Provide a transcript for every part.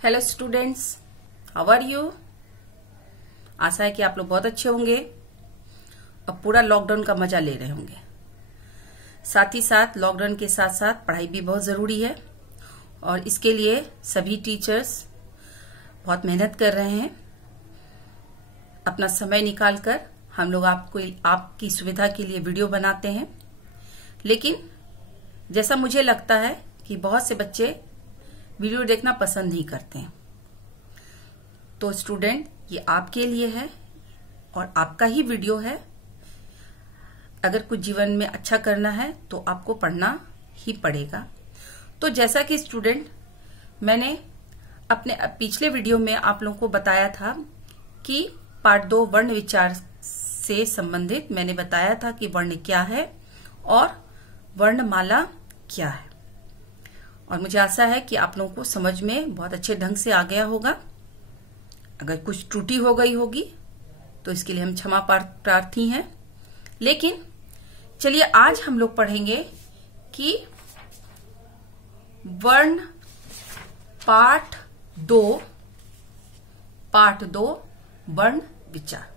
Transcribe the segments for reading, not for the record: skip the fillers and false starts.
Hello students, how are you. आशा है कि आप लोग बहुत अच्छे होंगे और पूरा लॉकडाउन का मजा ले रहे होंगे। साथ ही साथ लॉकडाउन के साथ साथ पढ़ाई भी बहुत जरूरी है और इसके लिए सभी टीचर्स बहुत मेहनत कर रहे हैं। अपना समय निकालकर हम लोग आपकी सुविधा के लिए वीडियो बनाते हैं, लेकिन जैसा मुझे लगता है कि बहुत से बच्चे वीडियो देखना पसंद नहीं करते हैं। तो स्टूडेंट, ये आपके लिए है और आपका ही वीडियो है। अगर कुछ जीवन में अच्छा करना है तो आपको पढ़ना ही पड़ेगा। तो जैसा कि स्टूडेंट, मैंने अपने पिछले वीडियो में आप लोगों को बताया था कि पार्ट 2 वर्ण विचार से संबंधित मैंने बताया था कि वर्ण क्या है और वर्णमाला क्या है। और मुझे आशा है कि आप लोगों को समझ में बहुत अच्छे ढंग से आ गया होगा। अगर कुछ त्रुटि हो गई होगी तो इसके लिए हम क्षमा प्रार्थी हैं। लेकिन चलिए आज हम लोग पढ़ेंगे कि वर्ण पाठ 2 वर्ण विचार।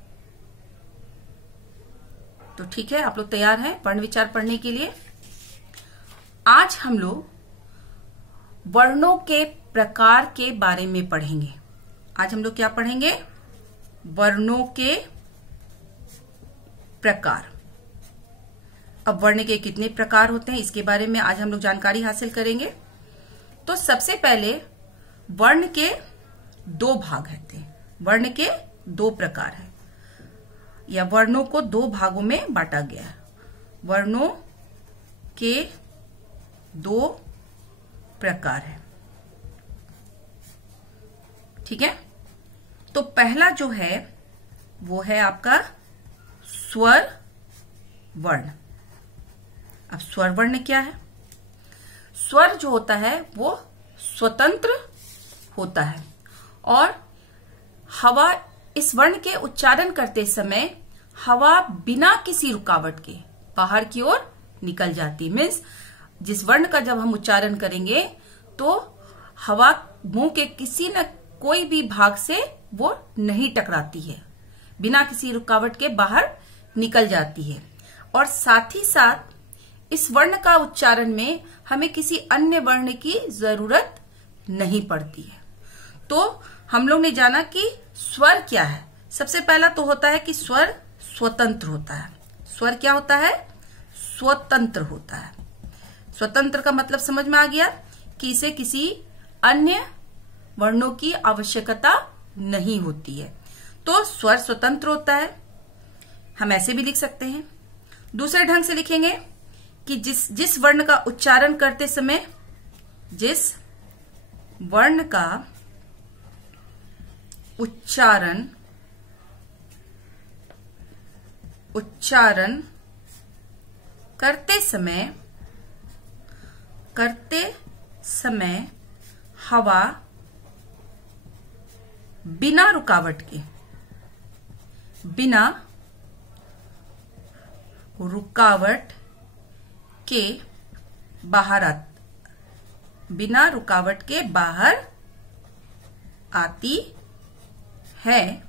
तो ठीक है, आप लोग तैयार हैं वर्ण विचार पढ़ने के लिए। आज हम लोग वर्णों के प्रकार के बारे में पढ़ेंगे। आज हम लोग क्या पढ़ेंगे? वर्णों के प्रकार। अब वर्ण के कितने प्रकार होते हैं इसके बारे में आज हम लोग जानकारी हासिल करेंगे। तो सबसे पहले वर्ण के 2 भाग होते हैं। वर्ण के 2 प्रकार हैं, या वर्णों को 2 भागों में बांटा गया है। वर्णों के 2 प्रकार है, ठीक है। तो पहला जो है वो है आपका स्वर वर्ण। अब स्वर वर्ण क्या है? स्वर जो होता है वो स्वतंत्र होता है और हवा, इस वर्ण के उच्चारण करते समय हवा बिना किसी रुकावट के बाहर की ओर निकल जाती। मीन्स जिस वर्ण का जब हम उच्चारण करेंगे तो हवा मुंह के किसी न कोई भी भाग से वो नहीं टकराती है, बिना किसी रुकावट के बाहर निकल जाती है। और साथ ही साथ इस वर्ण का उच्चारण में हमें किसी अन्य वर्ण की जरूरत नहीं पड़ती है। तो हम लोग ने जाना कि स्वर क्या है। सबसे पहला तो होता है कि स्वर स्वतंत्र होता है। स्वर क्या होता है? स्वतंत्र होता है। स्वतंत्र का मतलब समझ में आ गया कि इसे किसी अन्य वर्णों की आवश्यकता नहीं होती है। तो स्वर स्वतंत्र होता है। हम ऐसे भी लिख सकते हैं, दूसरे ढंग से लिखेंगे कि जिस वर्ण का उच्चारण करते समय, जिस वर्ण का उच्चारण करते समय हवा बिना रुकावट के बाहर आती है,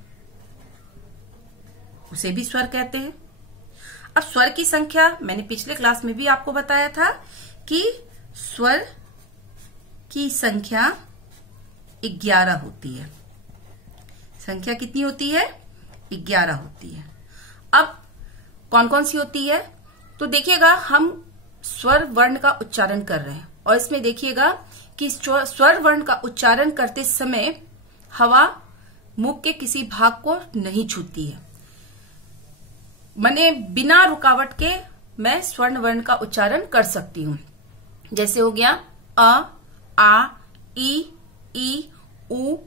उसे भी स्वर कहते हैं। अब स्वर की संख्या मैंने पिछले क्लास में भी आपको बताया था कि स्वर की संख्या 11 होती है। संख्या कितनी होती है? 11 होती है। अब कौन कौन सी होती है? तो देखिएगा, हम स्वर वर्ण का उच्चारण कर रहे हैं और इसमें देखिएगा कि स्वर वर्ण का उच्चारण करते समय हवा मुख के किसी भाग को नहीं छूती है। माने बिना रुकावट के मैं स्वर्ण वर्ण का उच्चारण कर सकती हूं। जैसे हो गया अ, आ, ई, उ,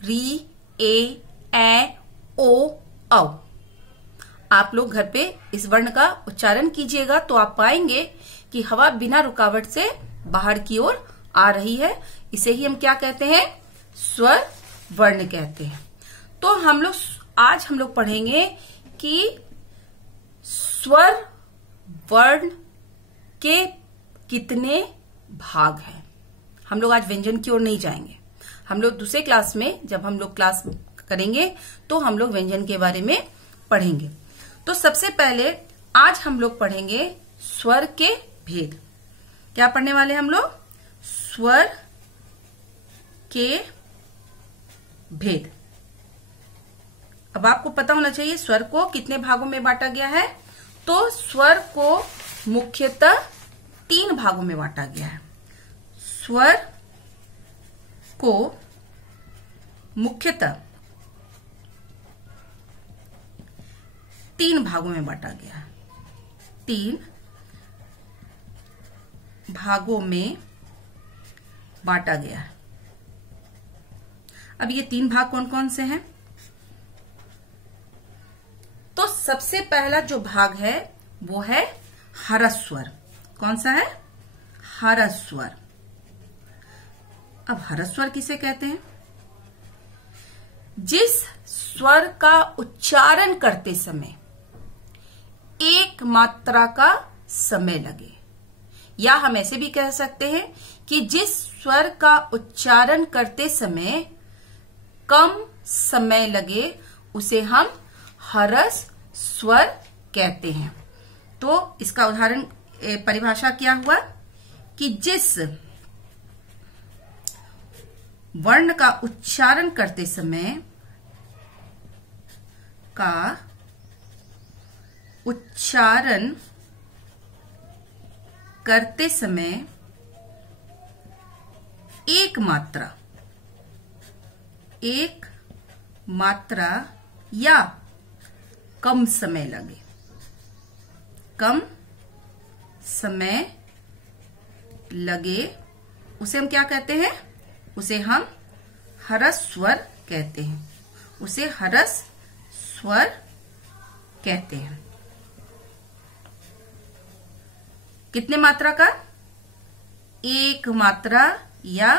री, ए, ओ, औ। आप लोग घर पे इस वर्ण का उच्चारण कीजिएगा तो आप पाएंगे कि हवा बिना रुकावट से बाहर की ओर आ रही है। इसे ही हम क्या कहते हैं? स्वर वर्ण कहते हैं। तो आज हम लोग पढ़ेंगे कि स्वर वर्ण के कितने भाग हैं। हम लोग आज व्यंजन की ओर नहीं जाएंगे, हम लोग दूसरे क्लास में जब हम लोग क्लास करेंगे तो हम लोग व्यंजन के बारे में पढ़ेंगे। तो सबसे पहले आज हम लोग पढ़ेंगे स्वर के भेद। क्या पढ़ने वाले हम लोग? स्वर के भेद। अब आपको पता होना चाहिए स्वर को कितने भागों में बांटा गया है। तो स्वर को मुख्यतः 3 भागों में बांटा गया है। स्वर को मुख्यतः 3 भागों में बांटा गया है। 3 भागों में बांटा गया है। अब ये 3 भाग कौन कौन से हैं? तो सबसे पहला जो भाग है वो है हरस्वर। कौन सा है? हरस्वर। अब हरस्वर किसे कहते हैं? जिस स्वर का उच्चारण करते समय एक मात्रा का समय लगे, या हम ऐसे भी कह सकते हैं कि जिस स्वर का उच्चारण करते समय कम समय लगे उसे हम हरस स्वर कहते हैं। तो इसका उदाहरण परिभाषा क्या हुआ कि जिस वर्ण का उच्चारण करते समय एक मात्रा या कम समय लगे उसे हम क्या कहते हैं? उसे हम हरस स्वर कहते हैं। उसे हरस स्वर कहते हैं। कितने मात्रा का? एक मात्रा या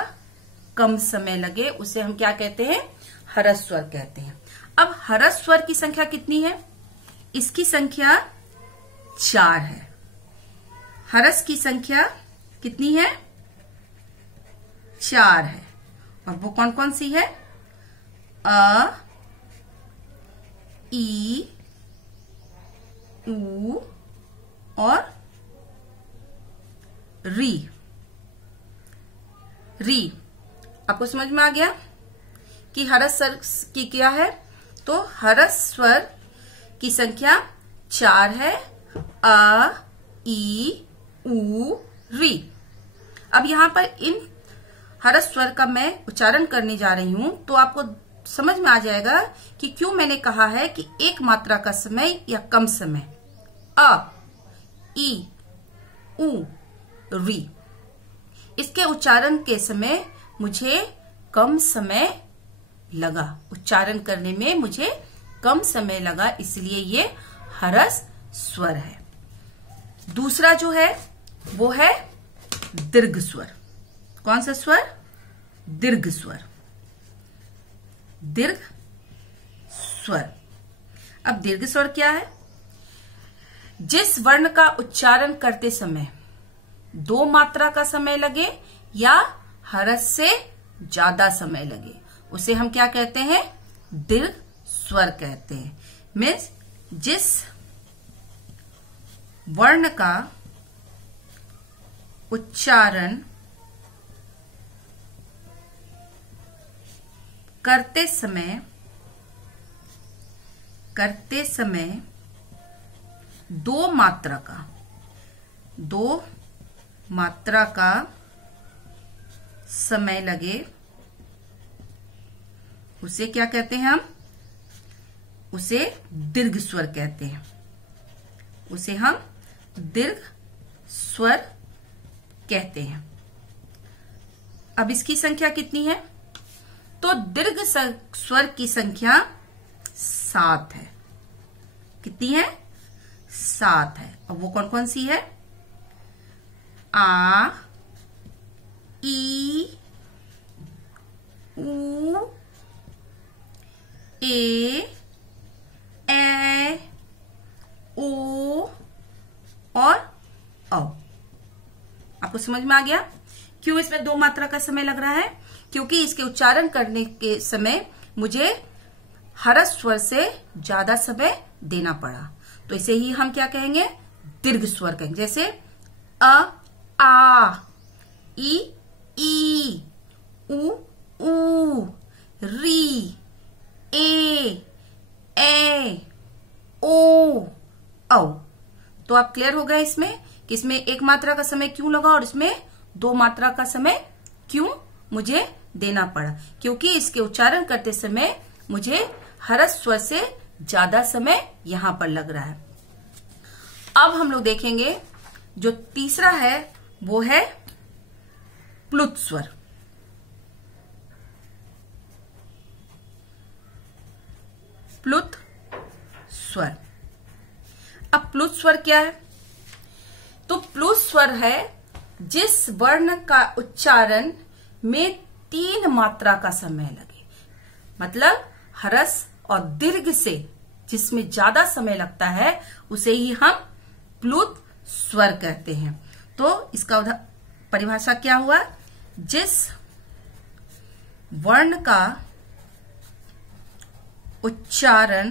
कम समय लगे उसे हम क्या कहते हैं? हरस स्वर कहते हैं। अब हरस स्वर की संख्या कितनी है? इसकी संख्या 4 है। हरस की संख्या कितनी है? 4 है। और वो कौन कौन सी है? अ, ई, उ और री। आपको समझ में आ गया कि हरस स्वर की क्या है? तो हरस स्वर की संख्या 4 है। अ, ई, उ, री। अब यहां पर इन हरस स्वर का मैं उच्चारण करने जा रही हूं तो आपको समझ में आ जाएगा कि क्यों मैंने कहा है कि एक मात्रा का समय या कम समय। अ, ई, उ, री। इसके उच्चारण के समय मुझे कम समय लगा, उच्चारण करने में मुझे कम समय लगा, इसलिए ये हरस स्वर है। दूसरा जो है वो है दीर्घ स्वर। कौन सा स्वर? दीर्घ स्वर। दीर्घ स्वर। अब दीर्घ स्वर क्या है? जिस वर्ण का उच्चारण करते समय 2 मात्रा का समय लगे या हरस से ज्यादा समय लगे उसे हम क्या कहते हैं? दीर्घ स्वर कहते हैं। मीन्स जिस वर्ण का उच्चारण करते समय 2 मात्रा का समय लगे उसे क्या कहते हैं? हम उसे दीर्घ स्वर कहते हैं। उसे हम दीर्घ स्वर कहते हैं। अब इसकी संख्या कितनी है? तो दीर्घ स्वर की संख्या 7 है। कितनी है? 7 है। अब वो कौन कौन सी है? आ, ई, उ, ए, ओ और औ। आपको समझ में आ गया क्यों इसमें 2 मात्रा का समय लग रहा है? क्योंकि इसके उच्चारण करने के समय मुझे ह्रस्व स्वर से ज्यादा समय देना पड़ा, तो इसे ही हम क्या कहेंगे, दीर्घ स्वर कहेंगे। जैसे आ, ई, उ, री, ए, ओ, औ। तो आप क्लियर हो गए इसमें कि इसमें एक मात्रा का समय क्यों लगा और इसमें दो मात्रा का समय क्यों मुझे देना पड़ा, क्योंकि इसके उच्चारण करते समय मुझे ह्रस्व स्वर से ज्यादा समय यहां पर लग रहा है। अब हम लोग देखेंगे जो तीसरा है वो है प्लुत स्वर। प्लुत स्वर। अब प्लुत स्वर क्या है? तो प्लुत स्वर है जिस वर्ण का उच्चारण में 3 मात्रा का समय लगे, मतलब ह्रस्व और दीर्घ से जिसमें ज्यादा समय लगता है उसे ही हम प्लुत स्वर कहते हैं। तो इसका परिभाषा क्या हुआ? जिस वर्ण का उच्चारण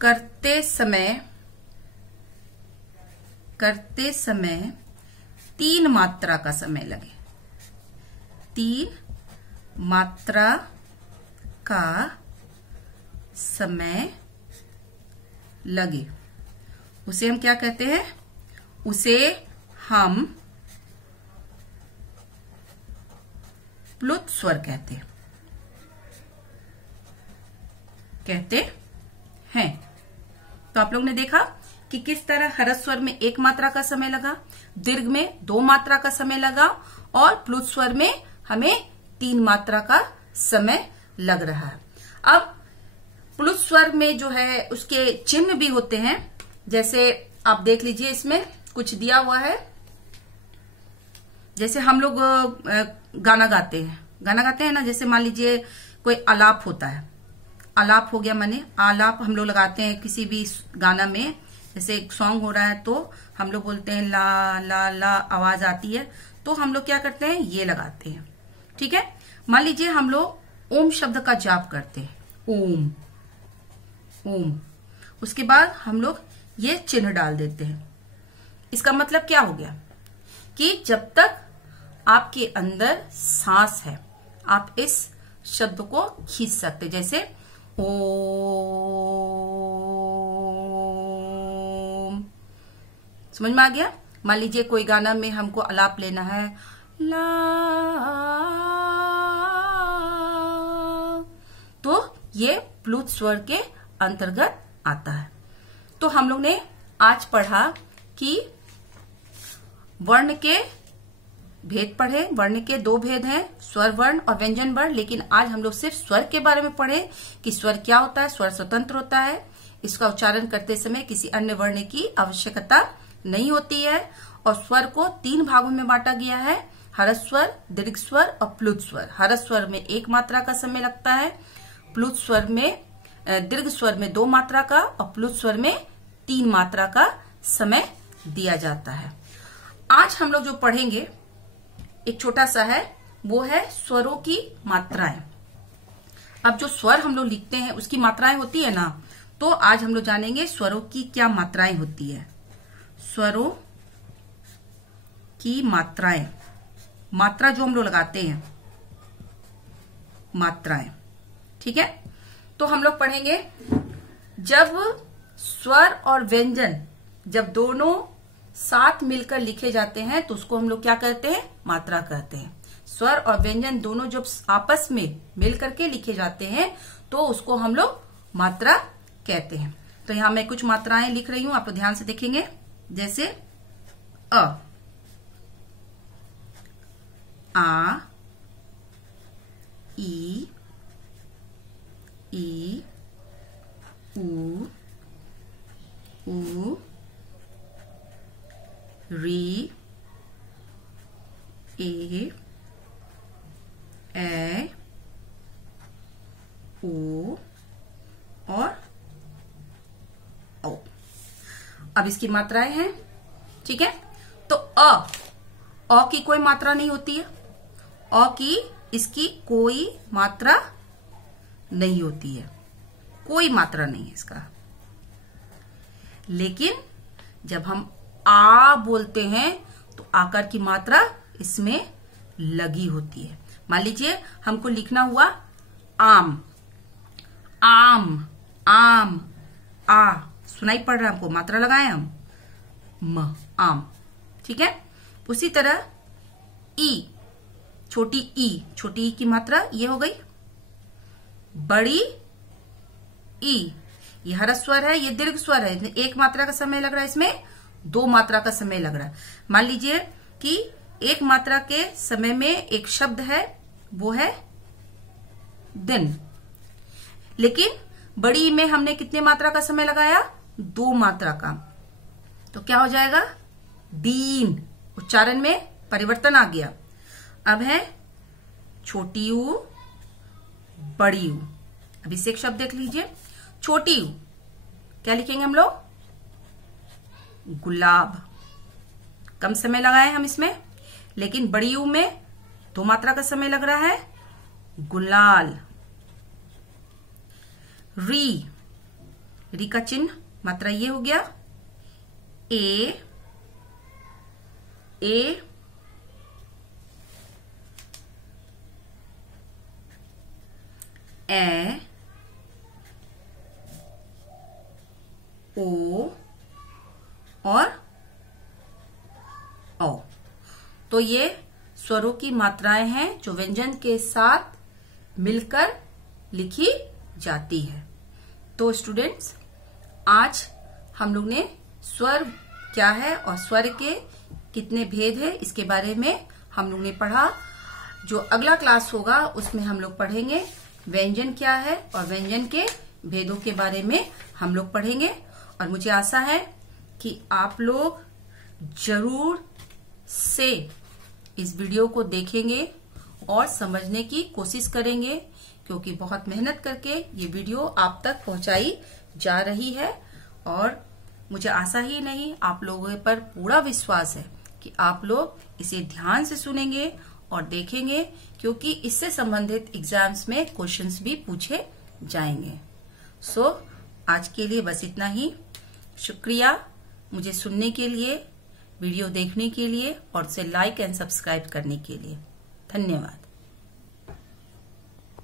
करते समय 3 मात्रा का समय लगे, 3 मात्रा का समय लगे, उसे हम क्या कहते हैं? उसे हम प्लुत स्वर कहते हैं। तो आप लोग ने देखा कि किस तरह ह्रस्व स्वर में 1 मात्रा का समय लगा, दीर्घ में 2 मात्रा का समय लगा और प्लुत स्वर में हमें 3 मात्रा का समय लग रहा है। अब प्लुत स्वर में जो है उसके चिन्ह भी होते हैं, जैसे आप देख लीजिए इसमें कुछ दिया हुआ है। जैसे हम लोग गाना गाते हैं ना, जैसे मान लीजिए कोई आलाप होता है, आलाप हो गया, माने आलाप हम लोग लगाते हैं किसी भी गाना में। जैसे एक सॉन्ग हो रहा है तो हम लोग बोलते हैं ला ला ला, आवाज आती है तो हम लोग क्या करते हैं, ये लगाते हैं। ठीक है, मान लीजिए हम लोग ओम शब्द का जाप करते हैं, ओम ओम, उसके बाद हम लोग ये चिन्ह डाल देते हैं। इसका मतलब क्या हो गया कि जब तक आपके अंदर सांस है आप इस शब्द को खींच सकते, जैसे ओम। समझ में आ गया? मान लीजिए कोई गाना में हमको आलाप लेना है, ला, तो ये प्लुत स्वर के अंतर्गत आता है। तो हम लोग ने आज पढ़ा कि वर्ण के भेद पढ़े। वर्ण के 2 भेद हैं, स्वर वर्ण और व्यंजन वर्ण, लेकिन आज हम लोग सिर्फ स्वर के बारे में पढ़े कि स्वर क्या होता है। स्वर स्वतंत्र होता है, इसका उच्चारण करते समय किसी अन्य वर्ण की आवश्यकता नहीं होती है, और स्वर को 3 भागों में बांटा गया है, ह्रस्व स्वर, दीर्घ स्वर और प्लुत स्वर। ह्रस्व स्वर में 1 मात्रा का समय लगता है, प्लुत स्वर में दीर्घ स्वर में 2 मात्रा का और प्लुत स्वर में 3 मात्रा का समय दिया जाता है। आज हम लोग जो पढ़ेंगे एक छोटा सा है, वो है स्वरों की मात्राएं। अब जो स्वर हम लोग लिखते हैं उसकी मात्राएं होती है ना, तो आज हम लोग जानेंगे स्वरों की क्या मात्राएं होती है। स्वरों की मात्राएं, मात्रा जो हम लोग लगाते हैं, मात्राएं। ठीक है, तो हम लोग पढ़ेंगे जब स्वर और व्यंजन जब दोनों साथ मिलकर लिखे जाते हैं तो उसको हम लोग क्या कहते हैं, मात्रा कहते हैं। स्वर और व्यंजन दोनों जब आपस में मिलकर के लिखे जाते हैं तो उसको हम लोग मात्रा कहते हैं। तो यहां मैं कुछ मात्राएं लिख रही हूं, आप ध्यान से देखेंगे। जैसे अ, आ, ई, उ, री, ए, ओ और औ। अब इसकी मात्राएं हैं, ठीक है। तो अ की कोई मात्रा नहीं होती है, अ की इसकी कोई मात्रा नहीं होती है, कोई मात्रा नहीं है इसका। लेकिन जब हम आ बोलते हैं तो आकार की मात्रा इसमें लगी होती है। मान लीजिए हमको लिखना हुआ आम, आम, आम, आ, सुनाई पड़ रहा है हमको, मात्रा लगाए हम, म, आम, ठीक है। उसी तरह ई, छोटी ई की मात्रा ये हो गई। बड़ी ई, ये ह्रस्व स्वर है, ये दीर्घ स्वर है, एक मात्रा का समय लग रहा है, इसमें दो मात्रा का समय लग रहा है। मान लीजिए कि एक मात्रा के समय में एक शब्द है, वो है दिन, लेकिन बड़ी में हमने कितने मात्रा का समय लगाया, दो मात्रा का, तो क्या हो जाएगा, दीन। उच्चारण में परिवर्तन आ गया। अब है छोटी ऊ, बड़ी ऊ। अब इसे एक शब्द देख लीजिए, छोटी ऊ क्या लिखेंगे हम लोग, गुलाब, कम समय लगाए हम इसमें, लेकिन बड़ी ऊ में दो मात्रा का समय लग रहा है, गुलाल। री का चिन्ह मात्रा ये हो गया, ए, ए, ओ और औ। तो ये स्वरों की मात्राएं हैं जो व्यंजन के साथ मिलकर लिखी जाती है। तो स्टूडेंट्स, आज हम लोग ने स्वर क्या है और स्वर के कितने भेद है इसके बारे में हम लोग ने पढ़ा। जो अगला क्लास होगा उसमें हम लोग पढ़ेंगे व्यंजन क्या है और व्यंजन के भेदों के बारे में हम लोग पढ़ेंगे। और मुझे आशा है कि आप लोग जरूर से इस वीडियो को देखेंगे और समझने की कोशिश करेंगे, क्योंकि बहुत मेहनत करके ये वीडियो आप तक पहुंचाई जा रही है। और मुझे आशा ही नहीं, आप लोगों पर पूरा विश्वास है कि आप लोग इसे ध्यान से सुनेंगे और देखेंगे, क्योंकि इससे संबंधित एग्जाम्स में क्वेश्चंस भी पूछे जाएंगे। सो आज के लिए बस इतना ही। शुक्रिया मुझे सुनने के लिए, वीडियो देखने के लिए और उसे लाइक एंड सब्सक्राइब करने के लिए। धन्यवाद।